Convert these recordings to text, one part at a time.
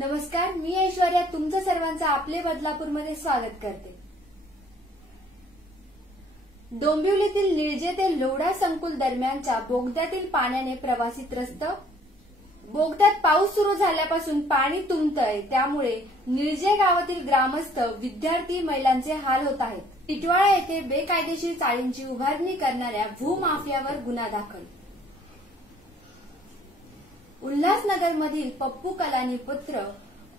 नमस्कार, मी ऐश्वर्या तुमचं सर्वांचं आपले बदलापूरमध्ये स्वागत करते। डोंबिवलीतील निळजे ते लोढा संकुल दरम्यानच्या बोगद्यातील पाण्याने प्रवासी त्रस्त। बोगद्यात पाऊस सुरू झाल्यापासून पाणी तुंबतंय, त्यामुळे निळजे गावातील ग्रामस्थ, विद्यार्थी, महिलांचे हाल होत आहेत। टिटवाळा येथे बेकायदेशीर चाळींची उभारणी करणाऱ्या भूमाफियावर गुन्हा दाखल। उल्हासनगरमधील पप्पू कलानी पुत्र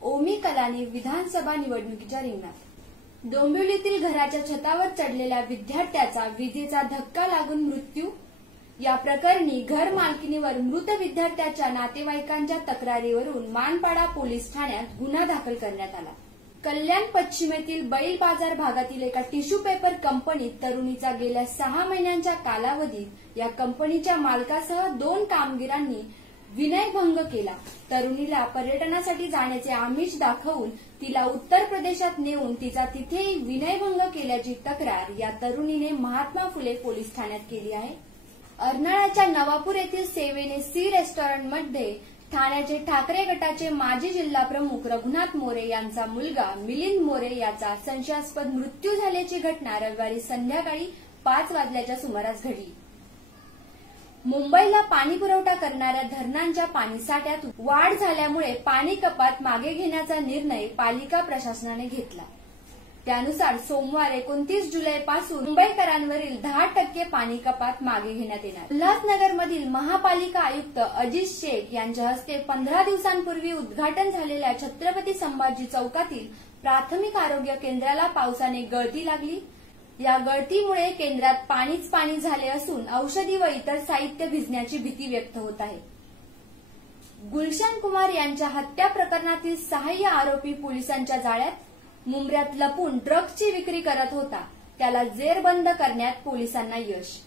ओमी कलानी विधानसभा निवडणुकीच्या रिंगणात। डोंबिवलीतील घराच्या छतावर चढलेल्या विद्यार्थ्याचा विजेचा धक्का लागून मृत्यू। या प्रकरणी घर मालकिनीवर मृत विद्यार्थ्याच्या नातेवाईकांच्या तक्रारीवरून मानपाडा पोलीस ठाण्यात गुन्हा दाखल करण्यात आला। कल्याण पश्चिमेतील बैल बाजार भागातील एका टिश्यू पेपर कंपनीत तरुणीचा गेल्या 6 महिन्यांच्या कालावधीत या कंपनीच्या मालकासह 2 कामगारांनी विनयभंग केला। तरुणीला पर्यटनासाठी जाण्याचे आमिष दाखवून तिला उत्तर प्रदेशात नेऊन तिचा तिथेही विनयभंग केल्याची तक्रार या तरुणीने महात्मा फुले पोलीस ठाण्यात केली आहे। अर्नाळ्याच्या नवापूर येथील सेवेने सी रेस्टॉरंटमध्ये ठाण्याचे ठाकरे गटाचे माजी जिल्हा प्रमुख रघुनाथ मोरे यांचा मुलगा मिलिंद मोरे याचा संशयास्पद मृत्यू झाल्याची घटना रविवारी संध्याकाळी 5 वाजल्याच्या सुमारास घडली। मुंबईला पाणी पुरवठा करणाऱ्या धरणांच्या पाणीसाठ्यात वाढ झाल्यामुळे पाणी कपात मागे घेण्याचा निर्णय पालिका प्रशासनाने घेतला। त्यानुसार सोमवार 29 जुलैपासून मुंबईकरांवरील 10% पाणी कपात मागे घेण्यात येणार। उल्हासनगरमधील महापालिका आयुक्त अजित शेख यांच्या हस्ते 15 दिवसांपूर्वी उद्घाटन झालेल्या छत्रपती संभाजी चौकातील प्राथमिक आरोग्य केंद्राला पावसाने गळती लागली। या गळतीमुळे केंद्रात पाणीच पाणी झाले असून औषधी व इतर साहित्य भिजण्याची भीती व्यक्त होत आहे। गुलशन कुमार यांच्या हत्या प्रकरणातील सहाय्य आरोपी पोलिसांच्या जाळ्यात। मुंबऱ्यात लपून ड्रग्जची विक्री करत होता, त्याला जेरबंद करण्यात पोलिसांना यश।